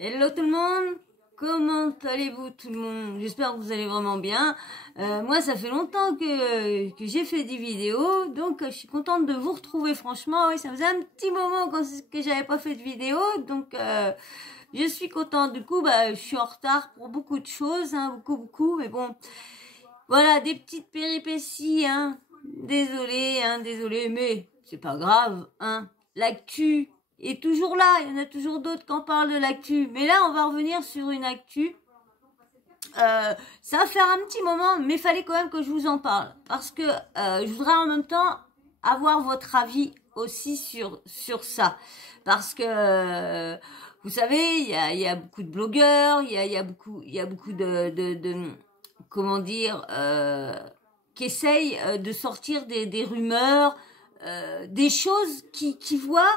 Hello tout le monde, comment allez-vous tout le monde? J'espère que vous allez vraiment bien. Moi ça fait longtemps que j'ai fait des vidéos, donc je suis contente de vous retrouver franchement. Oui, ça faisait un petit moment que j'avais pas fait de vidéo, donc je suis contente. Du coup, je suis en retard pour beaucoup de choses, hein, beaucoup, mais bon, voilà, des petites péripéties, hein. Désolé, mais c'est pas grave, hein. L'actu est toujours là, il y en a toujours d'autres qui en parlent de l'actu. Mais là, on va revenir sur une actu. Ça va faire un petit moment, mais il fallait quand même que je vous en parle. Parce que je voudrais en même temps avoir votre avis aussi sur ça. Parce que, vous savez, il y a beaucoup de blogueurs, il y a beaucoup de comment dire, qui essayent de sortir des rumeurs, des choses qui voient,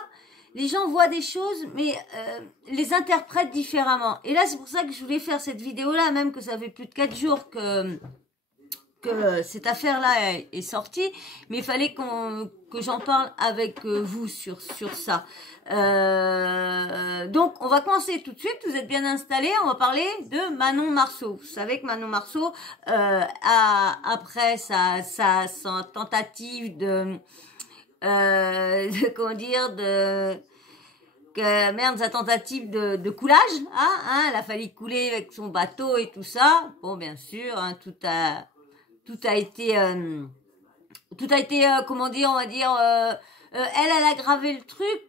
les gens voient des choses, mais les interprètent différemment. Et là, c'est pour ça que je voulais faire cette vidéo-là, même que ça fait plus de 4 jours que cette affaire-là est sortie, mais il fallait que j'en parle avec vous sur ça. Donc, on va commencer tout de suite. Vous êtes bien installés. On va parler de Manon Marceau. Vous savez que Manon Marceau, après sa tentative comment dire, sa tentative de coulage, hein, elle a fallu couler avec son bateau et tout ça. Bon, bien sûr, hein, tout a été, comment dire, on va dire, elle a gravé le truc,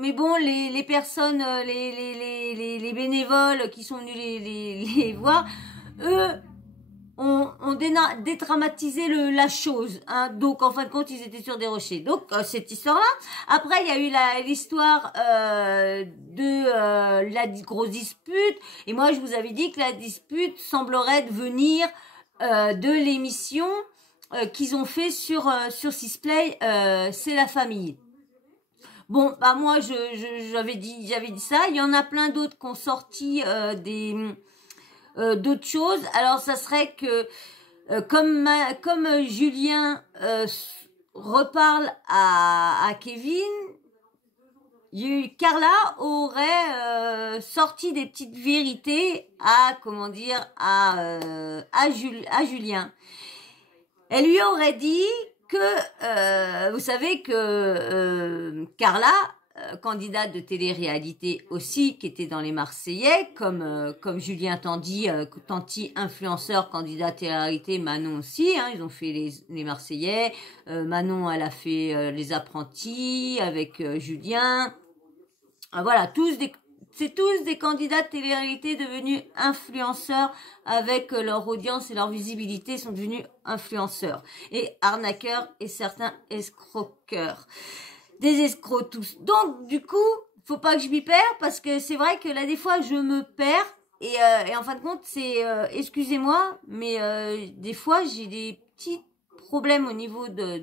mais bon, les personnes, les bénévoles qui sont venus les voir, eux, ont dédramatisé la chose, hein. Donc en fin de compte ils étaient sur des rochers. Donc cette histoire-là. Après il y a eu l'histoire de la grosse dispute. Et moi je vous avais dit que la dispute semblerait venir de l'émission qu'ils ont fait sur Sisplay, c'est la famille. Bon, moi j'avais dit ça. Il y en a plein d'autres qui ont sorti d'autres choses. Alors ça serait que comme Julien reparle à Kevin, Carla aurait sorti des petites vérités à Julien. Elle lui aurait dit que vous savez que Carla, candidate de télé-réalité aussi, qui était dans les Marseillais, comme Julien Tandy, influenceur, candidat télé-réalité, Manon aussi, hein, ils ont fait les Marseillais, Manon elle a fait les Apprentis avec Julien, voilà, c'est tous des candidats de télé-réalité devenus influenceurs avec leur audience et leur visibilité sont devenus influenceurs et arnaqueurs et certains escroqueurs. Des escrocs tous. Donc, du coup, faut pas que je m'y perds parce que c'est vrai que là, des fois, je me perds et en fin de compte, c'est, excusez-moi, mais des fois, j'ai des petits problèmes au niveau de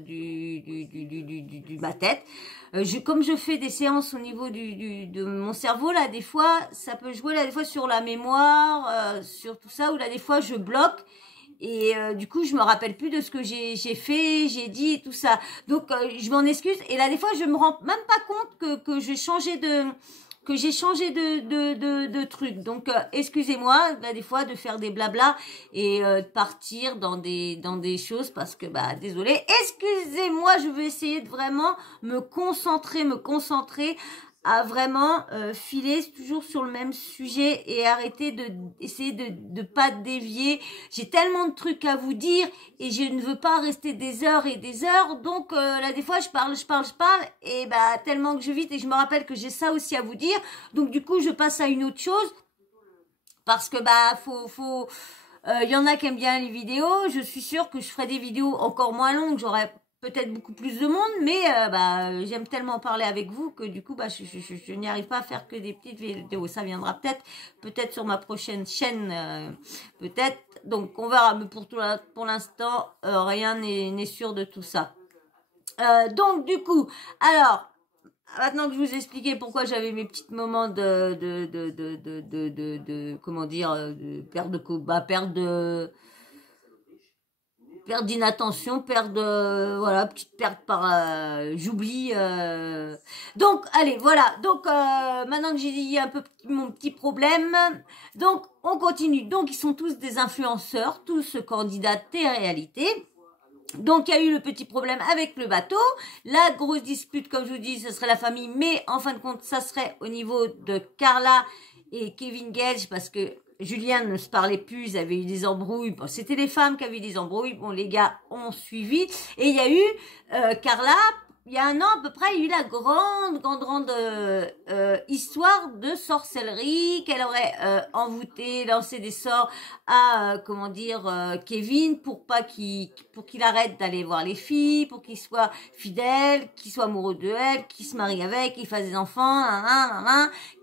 ma tête. Comme je fais des séances au niveau de mon cerveau, là, des fois, ça peut jouer, là, des fois, sur la mémoire, sur tout ça, ou là, des fois, je bloque. Et du coup, je me rappelle plus de ce que j'ai fait, j'ai dit et tout ça. Donc, je m'en excuse. Et là, des fois, je me rends même pas compte que j'ai changé de truc. Donc, excusez-moi, là, des fois, de faire des blabla et de partir dans des choses parce que, désolé. Excusez-moi, je vais essayer de vraiment me concentrer à vraiment filer toujours sur le même sujet et arrêter essayer de pas dévier. J'ai tellement de trucs à vous dire et je ne veux pas rester des heures et des heures. Donc là des fois je parle et tellement que je vite et je me rappelle que j'ai ça aussi à vous dire. Donc du coup je passe à une autre chose parce que faut il y en a qui aiment bien les vidéos. Je suis sûre que je ferai des vidéos encore moins longues. J'aurai peut-être beaucoup plus de monde, mais j'aime tellement parler avec vous que du coup je n'y arrive pas à faire que des petites vidéos. Ça viendra peut-être sur ma prochaine chaîne, peut-être. Donc on verra, mais pour l'instant rien n'est sûr de tout ça. Donc du coup, alors maintenant que je vous ai expliqué pourquoi j'avais mes petits moments comment dire, de perte de perte d'inattention, perte de, voilà, petite perte par, j'oublie. Donc, allez, voilà. Donc, maintenant que j'ai dit un peu mon petit problème, donc, on continue. Donc, ils sont tous des influenceurs, tous candidats télé-réalité. Donc, il y a eu le petit problème avec le bateau. La grosse dispute, comme je vous dis, ce serait la famille. Mais, en fin de compte, ça serait au niveau de Carla et Kevin Gage, parce que Julien ne se parlait plus, ils avaient eu des embrouilles. Bon, c'était les femmes qui avaient eu des embrouilles. Bon, les gars ont suivi. Et il y a eu Carla, il y a un an à peu près, il y a eu la grande histoire de sorcellerie qu'elle aurait envoûté, lancé des sorts à comment dire Kevin pour qu'il arrête d'aller voir les filles, pour qu'il soit fidèle, qu'il soit amoureux de elle, qu'il se marie avec, qu'il fasse des enfants,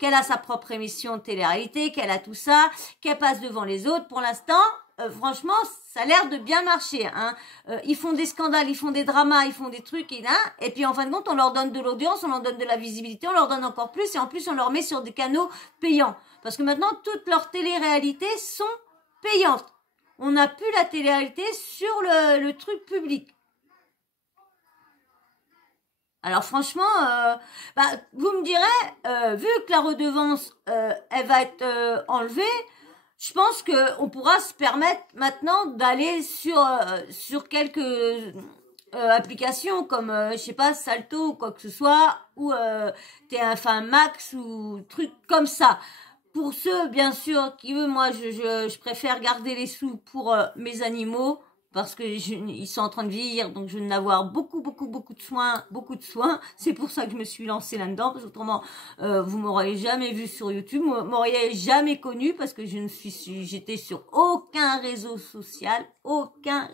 qu'elle a sa propre émission de télé-réalité, qu'elle a tout ça, qu'elle passe devant les autres. Pour l'instant, franchement, ça a l'air de bien marcher. Hein. Ils font des scandales, ils font des dramas, ils font des trucs, et puis en fin de compte, on leur donne de l'audience, on leur donne de la visibilité, on leur donne encore plus, et en plus, on leur met sur des canaux payants. Parce que maintenant, toutes leurs télé-réalités sont payantes. On n'a plus la télé-réalité sur le truc public. Alors franchement, vous me direz, vu que la redevance, elle va être enlevée, je pense qu'on pourra se permettre maintenant d'aller sur quelques applications comme, je sais pas, Salto ou quoi que ce soit, ou TF1 Max ou trucs comme ça. Pour ceux, bien sûr, qui veulent, moi, je préfère garder les sous pour mes animaux, parce que ils sont en train de vieillir, donc je vais en avoir beaucoup de soins. C'est pour ça que je me suis lancée là-dedans, parce qu'autrement, vous m'auriez jamais vu sur YouTube, vous m'auriez jamais connu, parce que j'étais sur aucun réseau social, aucun.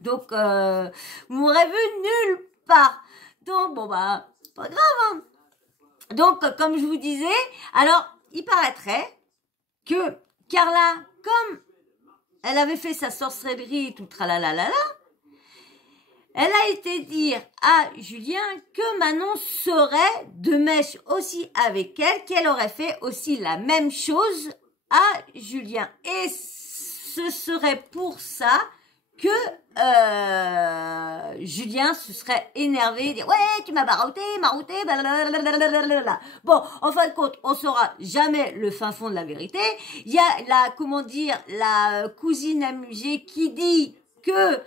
Donc, vous m'aurez vu nulle part. Donc, bon bah, pas grave, hein. Donc, comme je vous disais, alors, il paraîtrait que Carla, comme elle avait fait sa sorcellerie, tout tralalala, elle a été dire à Julien que Manon serait de mèche aussi avec elle, qu'elle aurait fait aussi la même chose à Julien. Et ce serait pour ça que Julien se serait énervé et dire ouais, tu m'as marouté, blablabla. Bon, en fin de compte, on saura jamais le fin fond de la vérité. Il y a la cousine MG qui dit que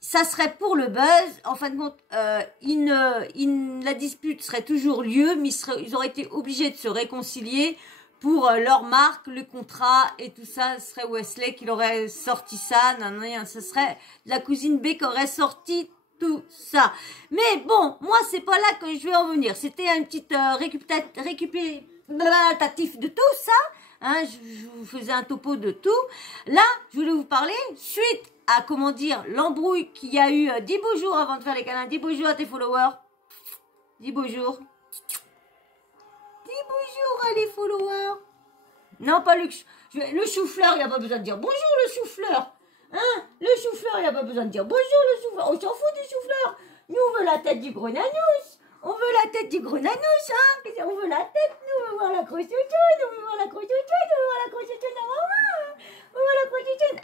ça serait pour le buzz. En fin de compte, la dispute serait toujours lieu, mais ils auraient été obligés de se réconcilier pour leur marque, le contrat et tout ça. Ce serait Wesley qui aurait sorti ça. Non, ce serait la cousine B qui aurait sorti tout ça. Mais bon, moi, c'est pas là que je vais en venir. C'était un petit récapitulatif de tout ça. Hein, je vous faisais un topo de tout. Là, je voulais vous parler suite à, comment dire, l'embrouille qu'il y a eu. Dis bonjour avant de faire les câlins. Dis bonjour à tes followers. Dis bonjour. Dis bonjour à les followers. Non, pas le chou-fleur, il n'y a pas besoin de dire bonjour le chou-fleur. Hein? Le chou-fleur, il n'y a pas besoin de dire bonjour le chou-fleur. On s'en fout du chou-fleur. Nous, on veut la tête du grenanous. On veut la tête du grenanous, hein? On veut la tête, nous, on veut voir la croche de chouchoune, on veut voir la croche de chouchoune, on veut voir la croche de chouchoune, on veut voir la croche de chouchoune.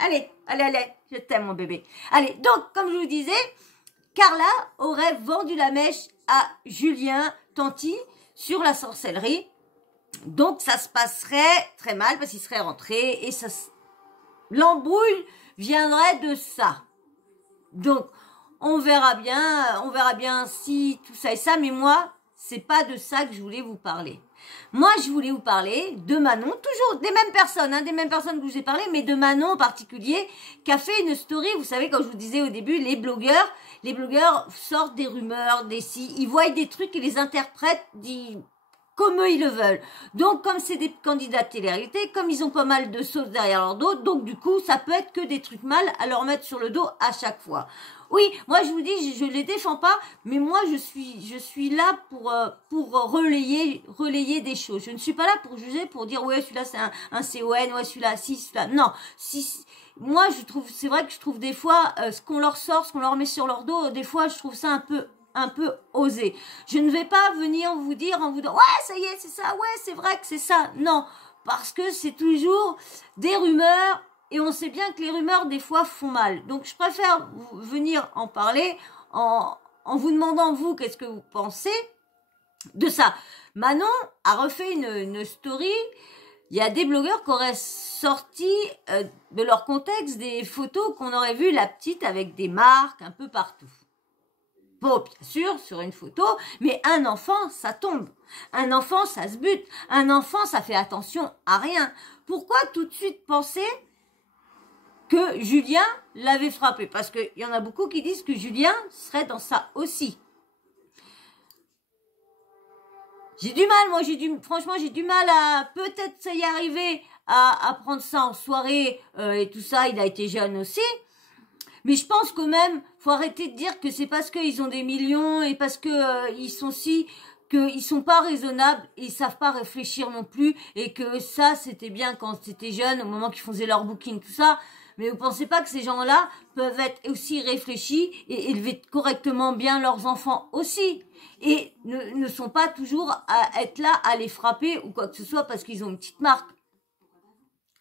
Allez, je t'aime, mon bébé. Allez, donc, comme je vous disais, Carla aurait vendu la mèche à Julien Tanti sur la sorcellerie. Donc, ça se passerait très mal parce qu'il serait rentré et l'embrouille viendrait de ça. Donc, on verra bien si tout ça et ça, mais moi, c'est pas de ça que je voulais vous parler. Moi, je voulais vous parler de Manon, toujours des mêmes personnes que je vous ai parlé, mais de Manon en particulier, qui a fait une story. Vous savez, quand je vous disais au début, les blogueurs sortent des rumeurs, ils voient des trucs et les interprètent comme eux ils le veulent. Donc, comme c'est des candidats de télé-réalité, comme ils ont pas mal de sauce derrière leur dos, donc du coup, ça peut être que des trucs mal à leur mettre sur le dos à chaque fois. Oui, moi je vous dis, je les défends pas, mais moi je suis là pour relayer des choses. Je ne suis pas là pour juger, pour dire ouais celui-là c'est un CON, ouais celui-là si, celui-là non. Moi c'est vrai que je trouve des fois ce qu'on leur sort, ce qu'on leur met sur leur dos, des fois je trouve ça un peu osé. Je ne vais pas venir vous dire en vous disant ouais ça y est c'est ça, ouais c'est vrai que c'est ça. Non. parce que c'est toujours des rumeurs et on sait bien que les rumeurs des fois font mal. Donc je préfère venir en parler en vous demandant vous qu'est-ce que vous pensez de ça. Manon a refait une story. Il y a des blogueurs qui auraient sorti de leur contexte des photos qu'on aurait vu la petite avec des marques un peu partout. Bon, bien sûr, sur une photo, mais un enfant, ça tombe. Un enfant, ça se bute. Un enfant, ça fait attention à rien. Pourquoi tout de suite penser que Julien l'avait frappé? Parce qu'il y en a beaucoup qui disent que Julien serait dans ça aussi. J'ai du mal, moi, franchement, j'ai du mal à peut-être y arriver à prendre ça en soirée et tout ça. Il a été jeune aussi. Mais je pense quand même, faut arrêter de dire que c'est parce qu'ils ont des millions et parce que ils sont qu'ils sont pas raisonnables, et ils savent pas réfléchir non plus, et que ça, c'était bien quand c'était jeune, au moment qu'ils faisaient leur booking, tout ça. Mais vous pensez pas que ces gens-là peuvent être aussi réfléchis et élever correctement bien leurs enfants aussi, et ne sont pas toujours à être là à les frapper ou quoi que ce soit parce qu'ils ont une petite marque.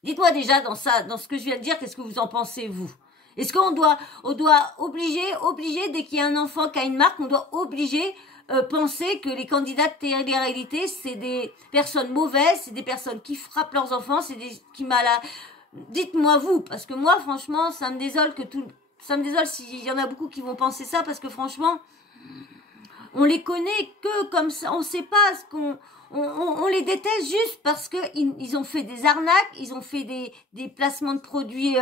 Dites-moi déjà dans ce que je viens de dire, qu'est-ce que vous en pensez, vous? Est-ce qu'on doit obliger, dès qu'il y a un enfant qui a une marque, on doit obliger penser que les candidats de télé-réalité, c'est des personnes mauvaises, c'est des personnes qui frappent leurs enfants, c'est des qui malades. Dites-moi vous, parce que moi, franchement, ça me désole s'il y en a beaucoup qui vont penser ça, parce que franchement, on les connaît que comme ça, on sait pas ce qu'on... On les déteste juste parce que ils ont fait des arnaques, ils ont fait des placements de produits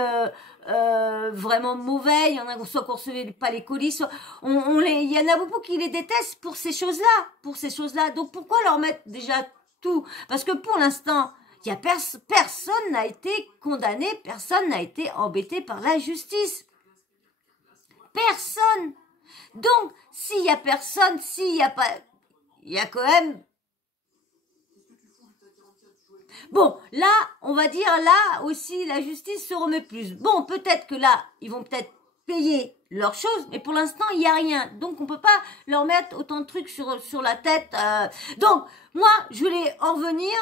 vraiment mauvais. Il y en a soit qu'on recevait pas les colis, soit il y en a beaucoup qui les détestent pour ces choses-là. Donc pourquoi leur mettre déjà tout? Parce que pour l'instant, il y a personne n'a été condamné, personne n'a été embêté par la justice. Personne. Donc s'il y a personne, s'il y a pas, il y a quand même. Bon, là, on va dire, là aussi, la justice se remet plus. Bon, peut-être que là, ils vont peut-être payer leurs choses, mais pour l'instant, il n'y a rien. Donc, on peut pas leur mettre autant de trucs sur la tête. Donc, moi, je voulais en revenir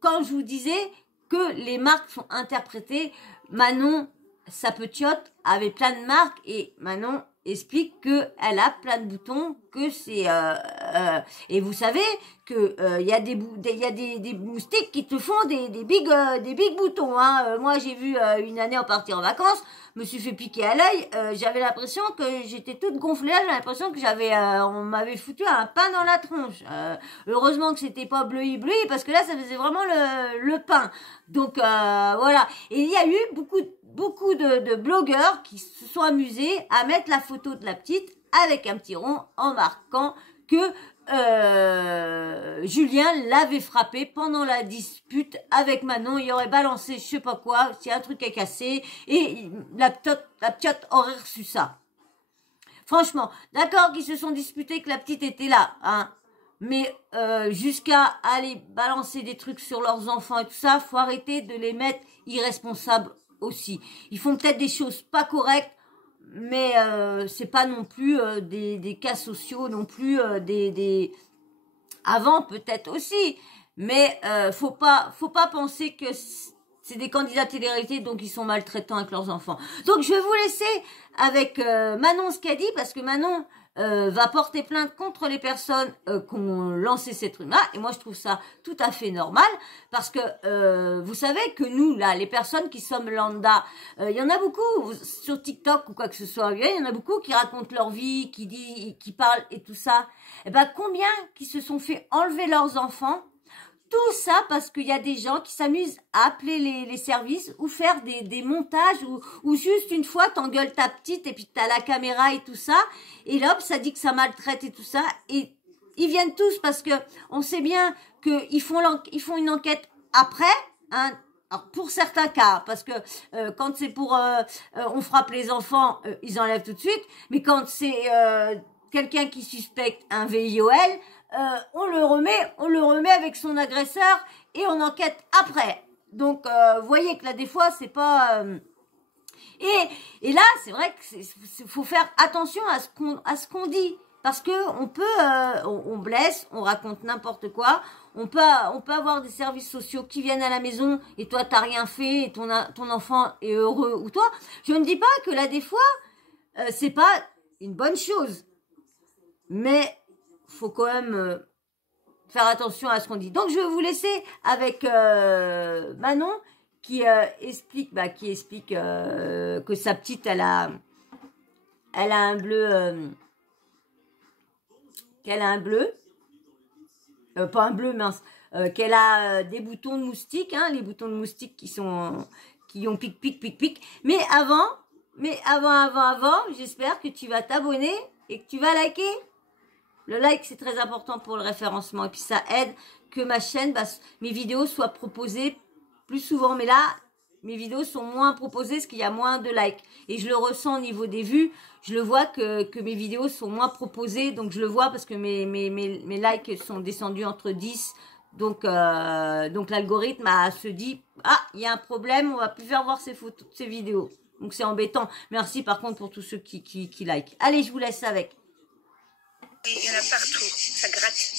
quand je vous disais que les marques sont interprétées. Manon, sa petite, avait plein de marques et Manon explique que elle a plein de boutons, que c'est et vous savez que il y a des moustiques qui te font des big boutons, hein. Moi j'ai vu une année en partir en vacances, me suis fait piquer à l'œil, j'avais l'impression que j'étais toute gonflée, j'avais l'impression que on m'avait foutu un pain dans la tronche. Heureusement que c'était pas bleu parce que là ça faisait vraiment le pain. Donc voilà, et il y a eu beaucoup de blogueurs qui se sont amusés à mettre la photo de la petite avec un petit rond en marquant que Julien l'avait frappé pendant la dispute avec Manon. Il aurait balancé je sais pas quoi, si un truc est cassé, et la petite aurait reçu ça. Franchement, d'accord qu'ils se sont disputés, que la petite était là, hein. Mais jusqu'à aller balancer des trucs sur leurs enfants et tout ça, faut arrêter de les mettre irresponsables aussi. Ils font peut-être des choses pas correctes, mais c'est pas non plus des cas sociaux non plus, avant peut-être aussi, mais faut pas penser que c'est des candidats télé-réalité, donc ils sont maltraitants avec leurs enfants. Donc je vais vous laisser avec Manon ce qu'elle dit, parce que Manon va porter plainte contre les personnes qui ont lancé cette rumeur, et moi je trouve ça tout à fait normal, parce que vous savez que nous là, les personnes qui sommes lambda, il y en a beaucoup sur TikTok ou quoi que ce soit, il y en a beaucoup qui racontent leur vie, qui parlent et tout ça. Et ben combien qui se sont fait enlever leurs enfants? Tout ça parce qu'il y a des gens qui s'amusent à appeler les services ou faire des montages ou juste une fois t'engueules ta petite et puis t'as la caméra et tout ça, et là ça dit que ça maltraite et tout ça, et ils viennent tous parce que on sait bien qu'ils font une enquête après, hein. Alors pour certains cas, parce que quand c'est pour on frappe les enfants, ils enlèvent tout de suite, mais quand c'est quelqu'un qui suspecte un VIOL, on le remet avec son agresseur et on enquête après. Donc, vous voyez que là, des fois, c'est pas... Et là, c'est vrai que faut faire attention à ce qu'on dit. Parce que on peut, on blesse, on raconte n'importe quoi. On peut avoir des services sociaux qui viennent à la maison et toi t'as rien fait et ton enfant est heureux ou toi. Je ne dis pas que là des fois c'est pas une bonne chose, mais faut quand même faire attention à ce qu'on dit. Donc je vais vous laisser avec Manon qui explique que sa petite elle a un bleu. Qu'elle a un bleu, pas un bleu mince, qu'elle a des boutons de moustique, hein, les boutons de moustique qui ont pic. Mais avant, j'espère que tu vas t'abonner et que tu vas liker. Le like, c'est très important pour le référencement et puis ça aide que ma chaîne, mes vidéos soient proposées plus souvent. Mais là, mes vidéos sont moins proposées parce qu'il y a moins de likes. Et je le ressens au niveau des vues. Je le vois que mes vidéos sont moins proposées. Donc, je le vois parce que mes likes sont descendus entre 10. Donc l'algorithme se dit, ah, il y a un problème, on va plus faire voir ces photos, ces vidéos. Donc, c'est embêtant. Merci par contre pour tous ceux qui like. Allez, je vous laisse avec. Il y en a partout. Ça gratte.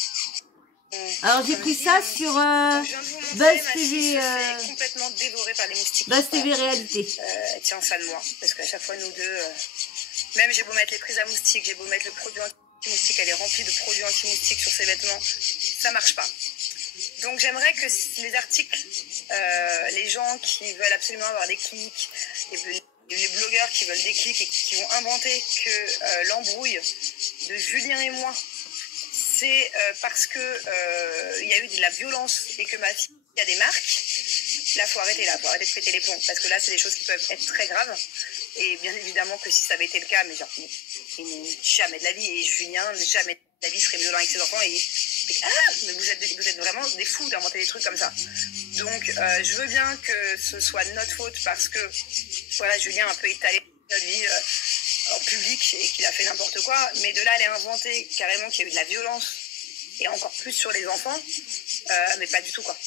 Alors j'ai pris ça sur Buzz TV, complètement dévorée par les moustiques. Buzz TV Réalité. Elle tient ça de moi, parce qu'à chaque fois nous deux, même j'ai beau mettre les prises à moustiques, j'ai beau mettre le produit anti-moustique, elle est remplie de produits anti-moustiques sur ses vêtements, ça marche pas. Donc j'aimerais que les articles, les gens qui veulent absolument avoir des clics, les blogueurs qui veulent des clics et qui vont inventer que l'embrouille de Julien et moi, c'est parce que il y a eu de la violence et que ma fille a des marques. Là, faut arrêter de péter les plombs, parce que là, c'est des choses qui peuvent être très graves. Et bien évidemment que si ça avait été le cas, mais genre, jamais de la vie, et Julien, jamais de la vie serait violent avec ses enfants, mais vous êtes vraiment des fous d'inventer des trucs comme ça. Donc, je veux bien que ce soit de notre faute, parce que, voilà, Julien a un peu étalé notre vie en public et qu'il a fait n'importe quoi, mais de là, elle est inventée carrément qu'il y a eu de la violence, et encore plus sur les enfants, mais pas du tout, quoi.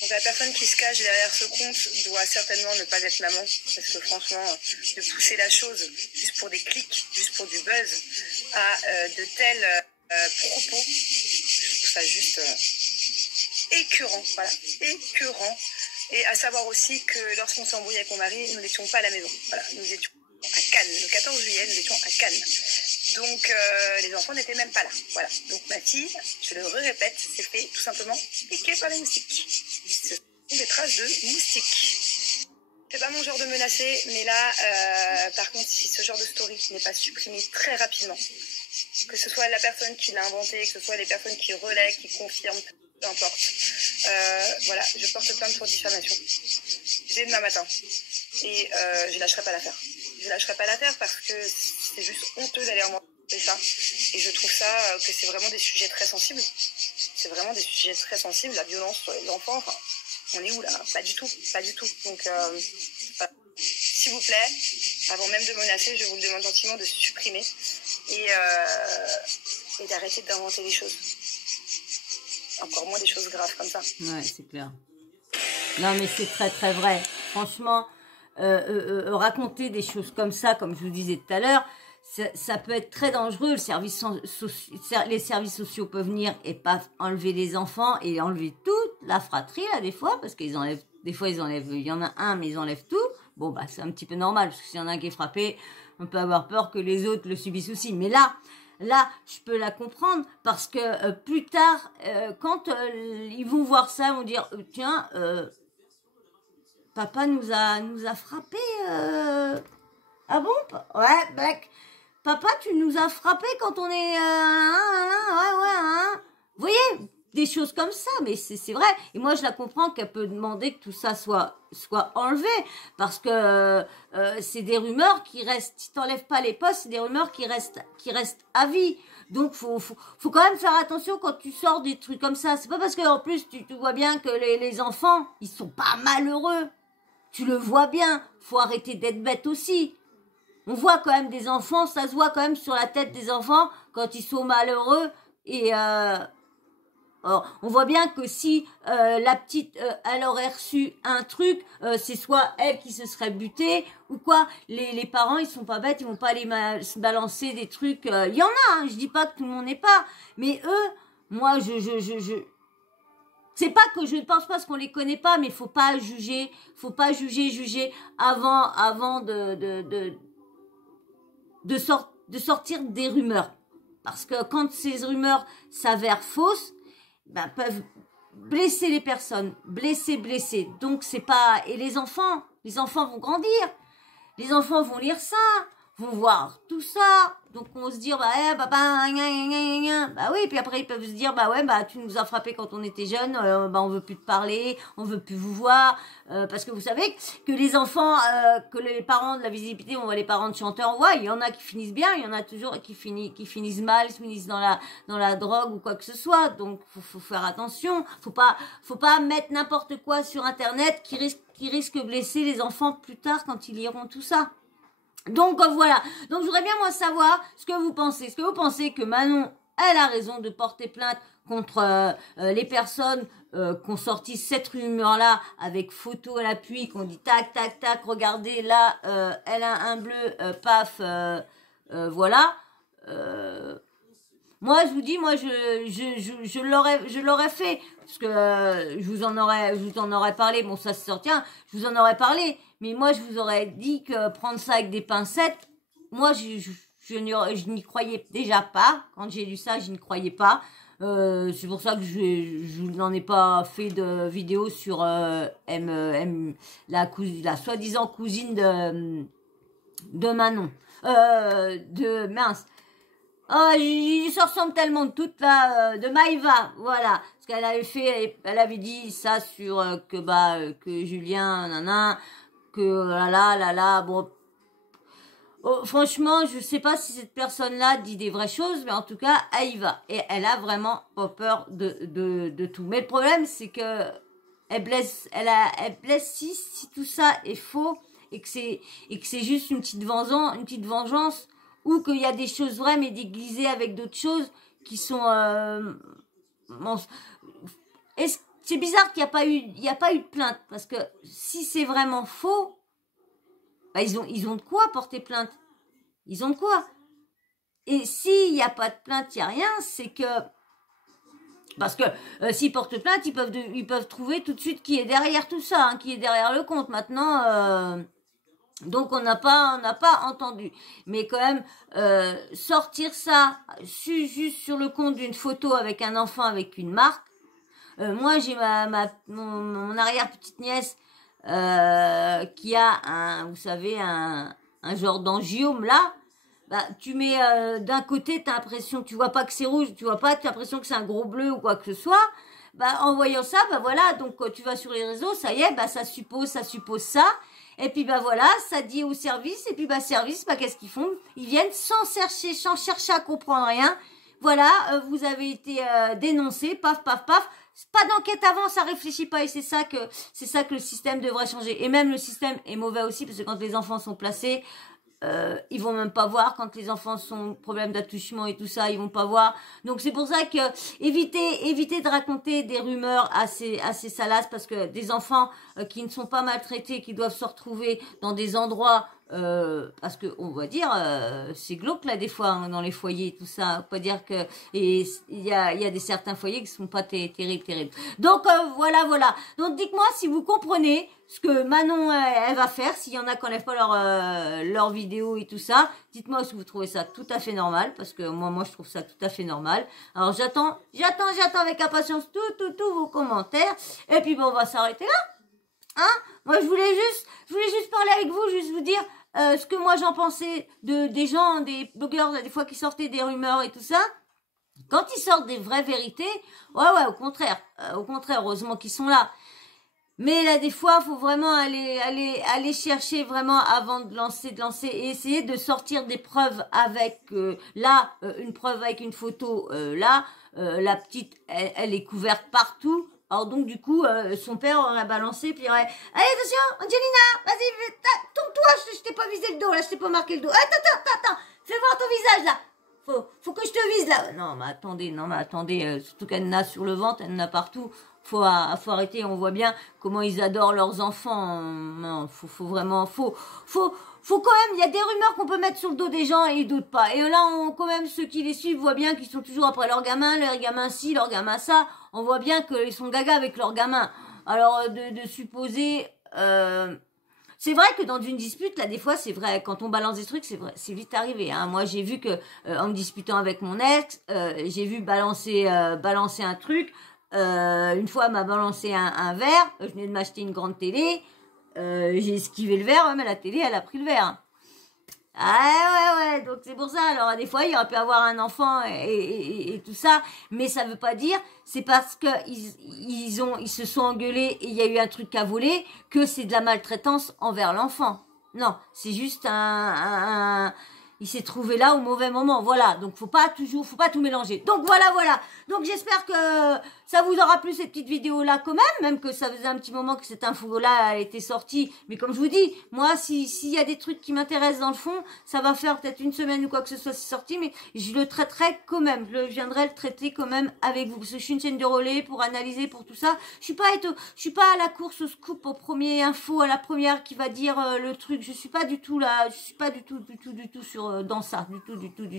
Donc la personne qui se cache derrière ce compte doit certainement ne pas être maman, parce que franchement, de pousser la chose juste pour des clics, juste pour du buzz, à de tels propos, je trouve ça juste écœurant, voilà, écœurant. Et à savoir aussi que lorsqu'on s'est embrouillé avec mon mari, nous n'étions pas à la maison, voilà, nous étions à Cannes, le 14 juillet, nous étions à Cannes. Donc les enfants n'étaient même pas là, voilà. Donc ma fille, je le répète, s'est fait tout simplement piquer par les moustiques. Ce sont des traces de moustiques. C'est pas mon genre de menacer, mais là, par contre, si ce genre de story n'est pas supprimé très rapidement, que ce soit la personne qui l'a inventé, que ce soit les personnes qui relaient, qui confirment, peu importe, voilà, je porte plainte pour diffamation dès demain matin. Et je lâcherai pas l'affaire. Je lâcherai pas l'affaire parce que c'est juste honteux d'aller inventer ça. Et je trouve ça que c'est vraiment des sujets très sensibles. C'est vraiment des sujets très sensibles. La violence sur les enfants, enfin, on est où là? Pas du tout, pas du tout. Donc, voilà. S'il vous plaît, avant même de menacer, je vous le demande gentiment de supprimer et d'arrêter d'inventer des choses. Encore moins des choses graves comme ça. Ouais, c'est clair. Non, mais c'est très très vrai. Franchement, raconter des choses comme ça, comme je vous disais tout à l'heure, ça peut être très dangereux. Les services sociaux peuvent venir et pas enlever les enfants et enlever toute la fratrie là des fois, parce qu'ils enlèvent, des fois ils enlèvent, il y en a un mais ils enlèvent tout. Bon bah c'est un petit peu normal parce que s'il y en a un qui est frappé, on peut avoir peur que les autres le subissent aussi. Mais là, je peux la comprendre parce que plus tard, quand ils vont voir ça, ils vont dire tiens. Papa nous a frappé. Ah bon? Ouais, Black. Papa, tu nous as frappé quand on est... ouais. Vous voyez, des choses comme ça, mais c'est vrai. Et moi, je la comprends qu'elle peut demander que tout ça soit enlevé. Parce que c'est des rumeurs qui restent... Si t'enlèves pas les postes, c'est des rumeurs qui restent à vie. Donc, faut quand même faire attention quand tu sors des trucs comme ça. C'est pas parce qu'en plus, tu vois bien que les enfants, ils sont pas malheureux. Tu le vois bien, faut arrêter d'être bête aussi. On voit quand même des enfants, ça se voit quand même sur la tête des enfants quand ils sont malheureux et Or, on voit bien que si la petite, elle aurait reçu un truc, c'est soit elle qui se serait butée ou quoi. Les parents, ils sont pas bêtes, ils vont pas aller se balancer des trucs. Il y en a, hein, je dis pas que tout le monde n'est pas, mais eux, moi, c'est pas que je ne pense pas parce qu'on les connaît pas, mais faut pas juger avant de sortir des rumeurs. Parce que quand ces rumeurs s'avèrent fausses, ben, peuvent blesser les personnes, blesser. Donc c'est pas, et les enfants vont grandir, les enfants vont lire ça, vont voir tout ça, donc on va se dire, bah, papa, bah oui, puis après ils peuvent se dire, bah ouais, bah tu nous as frappé quand on était jeunes, bah on veut plus te parler, on veut plus vous voir, parce que vous savez que les enfants, que les parents de la visibilité, on voit les parents de chanteurs, ouais, il y en a qui finissent bien, il y en a toujours qui finissent mal, qui finissent dans la drogue ou quoi que ce soit, donc faut faire attention, faut pas mettre n'importe quoi sur internet qui risque de blesser les enfants plus tard quand ils liront tout ça. Donc voilà, donc je voudrais bien moi savoir ce que vous pensez. Est-ce que vous pensez que Manon, elle a raison de porter plainte contre les personnes qui ont sorti cette rumeur-là avec photo à l'appui, qu'on dit tac, tac, tac, regardez là, elle a un bleu, paf, voilà. Moi, je vous dis, moi, je l'aurais fait, parce que je vous en aurais parlé. Bon, ça se sort, tiens, je vous en aurais parlé, mais moi, je vous aurais dit que prendre ça avec des pincettes, moi, je n'y croyais déjà pas. Quand j'ai lu ça, je n'y croyais pas. C'est pour ça que je n'en ai pas fait de vidéo sur la soi-disant cousine de Manon, mince. Oh, ils se ressemblent tellement toutes là, de Maïva, voilà. Parce qu'elle avait dit ça sur que Julien, nana, que là, bon. Oh, franchement, je sais pas si cette personne-là dit des vraies choses, mais en tout cas, elle y va. Et elle a vraiment pas peur de tout. Mais le problème, c'est que elle blesse si tout ça est faux et que c'est juste une petite vengeance. Ou qu'il y a des choses vraies mais déguisées avec d'autres choses qui sont c'est bizarre qu'il n'y a pas eu de plainte, parce que si c'est vraiment faux, bah ils ont de quoi porter plainte, ils ont de quoi. Et s'il n'y a pas de plainte, il n'y a rien, c'est que parce que s'ils portent plainte, ils peuvent trouver tout de suite qui est derrière tout ça, hein, qui est derrière le compte. Maintenant donc on n'a pas entendu, mais quand même sortir ça juste sur le compte d'une photo avec un enfant avec une marque. Moi j'ai mon arrière petite nièce qui a vous savez un genre d'angiome là. Bah tu mets d'un côté t'as l'impression, tu vois pas que c'est rouge, tu vois pas, t'as l'impression que c'est un gros bleu ou quoi que ce soit. Bah en voyant ça, bah voilà, donc tu vas sur les réseaux, ça y est, bah ça suppose ça. Et puis bah voilà, ça dit au service, et puis bah service, bah qu'est-ce qu'ils font? Ils viennent sans chercher à comprendre rien. Voilà, vous avez été dénoncé, paf, paf, paf. Pas d'enquête avant, ça réfléchit pas, et c'est ça que le système devrait changer. Et même le système est mauvais aussi, parce que quand les enfants sont placés, ils vont même pas voir. Quand les enfants sont problème d'attouchement et tout ça, ils vont pas voir. Donc c'est pour ça que évitez de raconter des rumeurs assez salaces, parce que des enfants qui ne sont pas maltraités, qui doivent se retrouver dans des endroits parce que on va dire c'est glauque là des fois hein, dans les foyers et tout ça, on peut dire que et il y a des certains foyers qui sont pas terribles. Donc voilà. Donc dites-moi si vous comprenez ce que Manon elle va faire, s'il y en a qui enlèvent pas leur vidéo et tout ça. Dites-moi si vous trouvez ça tout à fait normal, parce que moi je trouve ça tout à fait normal. Alors j'attends avec impatience tous vos commentaires, et puis bon on va s'arrêter là. Hein? Moi je voulais juste parler avec vous, juste vous dire ce que moi j'en pensais des gens, des blogueurs des fois qui sortaient des rumeurs et tout ça. Quand ils sortent des vraies vérités, ouais, au contraire, heureusement qu'ils sont là. Mais là, des fois, faut vraiment aller chercher vraiment avant de lancer et essayer de sortir des preuves avec une preuve avec une photo la petite, elle est couverte partout. Alors donc du coup, son père aurait balancé, puis il aurait, allez attention, Angelina, vas-y, tourne-toi, je t'ai pas visé le dos, là, je t'ai pas marqué le dos. Attends, fais voir ton visage là. faut que je te vise là. Non, mais attendez, surtout qu'elle en a sur le ventre, elle en a partout. Faut arrêter, on voit bien comment ils adorent leurs enfants. Non, faut vraiment, faut quand même, il y a des rumeurs qu'on peut mettre sur le dos des gens et ils doutent pas. Et là, quand même, ceux qui les suivent voient bien qu'ils sont toujours après leur gamin ci, leur gamin ça. On voit bien qu'ils sont gaga avec leur gamin. Alors, de supposer, c'est vrai que dans une dispute, là, des fois, c'est vrai, quand on balance des trucs, c'est vrai, c'est vite arrivé, hein. Moi, j'ai vu que, en me disputant avec mon ex, j'ai vu balancer un truc. Une fois, elle m'a balancé un verre. Je venais de m'acheter une grande télé. J'ai esquivé le verre, mais la télé, elle a pris le verre. Ah ouais, donc c'est pour ça. Alors des fois, il aurait pu avoir un enfant et tout ça, mais ça veut pas dire, c'est parce que ils se sont engueulés et il y a eu un truc à voler que c'est de la maltraitance envers l'enfant. Non, c'est juste il s'est trouvé là au mauvais moment. Voilà, donc faut pas tout mélanger. Donc voilà. Donc j'espère que ça vous aura plu cette petite vidéo là quand même que ça faisait un petit moment que cette info là était sortie. Mais comme je vous dis, moi s'il y a des trucs qui m'intéressent dans le fond, ça va faire peut-être une semaine ou quoi que ce soit c'est sorti, mais je le traiterai quand même. Je viendrai le traiter quand même avec vous parce que je suis une chaîne de relais pour analyser pour tout ça. Je suis pas à la course au scoop au premier info à la première qui va dire le truc. Je suis pas du tout là. Je suis pas du tout sur dans ça, du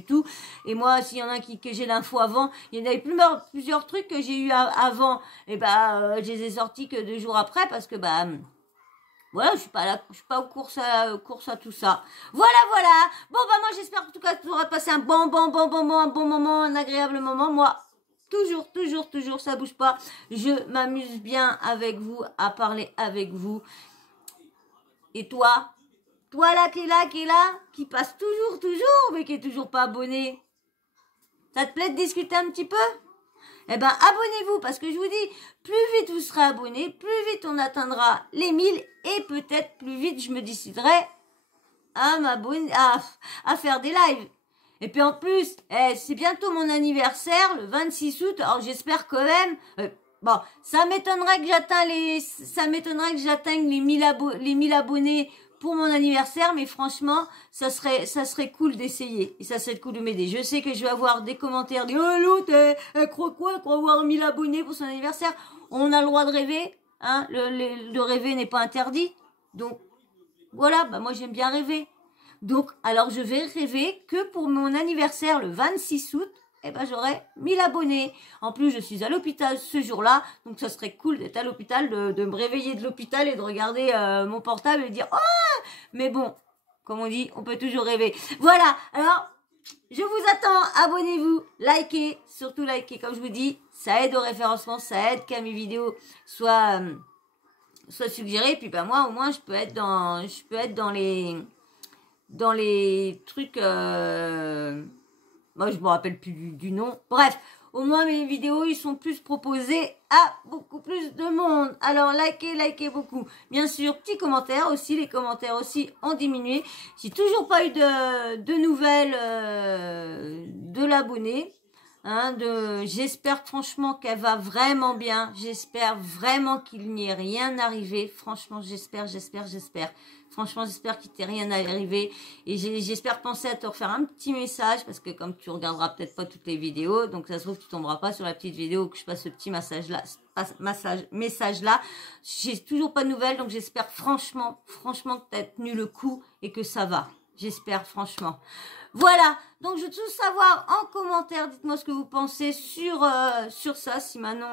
tout. Et moi, s'il y en a que j'ai l'info avant, il y en avait plusieurs trucs que j'ai eu avant, et je les ai sortis que 2 jours après parce que voilà, je suis pas aux course à tout ça. Voilà. Bon moi j'espère en tout cas que vous aurez passé un bon moment, un agréable moment. Moi, toujours, ça bouge pas. Je m'amuse bien avec vous, à parler avec vous. Et toi là, qui est là, qui passe toujours, mais qui est toujours pas abonné. Ça te plaît de discuter un petit peu? Eh ben, abonnez-vous, parce que je vous dis, plus vite vous serez abonné, plus vite on atteindra les 1000, et peut-être plus vite je me déciderai à m'abonner, à faire des lives. Et puis en plus, c'est bientôt mon anniversaire, le 26 août, alors j'espère quand même, bon, ça m'étonnerait que j'atteigne les 1000 abonnés pour mon anniversaire, mais franchement, ça serait cool d'essayer. Et ça serait cool de m'aider. Je sais que je vais avoir des commentaires, l'autre, elle croit quoi? Elle croit avoir 1000 abonnés pour son anniversaire. On a le droit de rêver, hein. Le rêver n'est pas interdit. Donc, voilà, moi j'aime bien rêver. Donc, alors je vais rêver que pour mon anniversaire, le 26 août, j'aurai 1000 abonnés. En plus, je suis à l'hôpital ce jour-là, donc ça serait cool d'être à l'hôpital, de me réveiller de l'hôpital et de regarder mon portable et de dire « Oh !» Mais bon, comme on dit, on peut toujours rêver. Voilà, alors, je vous attends, abonnez-vous, likez, surtout likez, comme je vous dis, ça aide au référencement, ça aide qu'à mes vidéos soient suggérées, puis moi, au moins, je peux être dans les trucs... Moi, je me rappelle plus du nom. Bref, au moins mes vidéos, ils sont plus proposés à beaucoup plus de monde. Alors, likez beaucoup. Bien sûr, petits commentaires aussi. Les commentaires aussi ont diminué. J'ai toujours pas eu de nouvelles de l'abonné. J'espère franchement qu'elle va vraiment bien. J'espère vraiment qu'il n'y ait rien arrivé. Franchement, j'espère. Franchement, j'espère qu'il t'est rien arrivé. Et j'espère penser à te refaire un petit message. Parce que comme tu regarderas peut-être pas toutes les vidéos. Donc ça se trouve que tu tomberas pas sur la petite vidéo que je passe ce petit message là. J'ai toujours pas de nouvelles. Donc j'espère franchement que t'as tenu le coup. Et que ça va. J'espère franchement. Voilà, donc je veux tout savoir en commentaire. Dites-moi ce que vous pensez sur ça, si Manon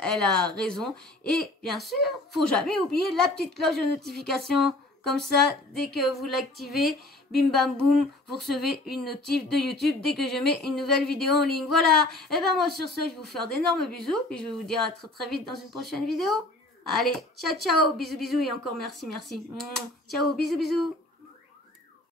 elle a raison. Et bien sûr, faut jamais oublier la petite cloche de notification. Comme ça, dès que vous l'activez, bim bam boum, vous recevez une notif de YouTube dès que je mets une nouvelle vidéo en ligne. Voilà, et moi sur ce, je vais vous faire d'énormes bisous. Puis je vais vous dire à très vite dans une prochaine vidéo. Allez, ciao, bisous et encore merci. Ciao, bisous.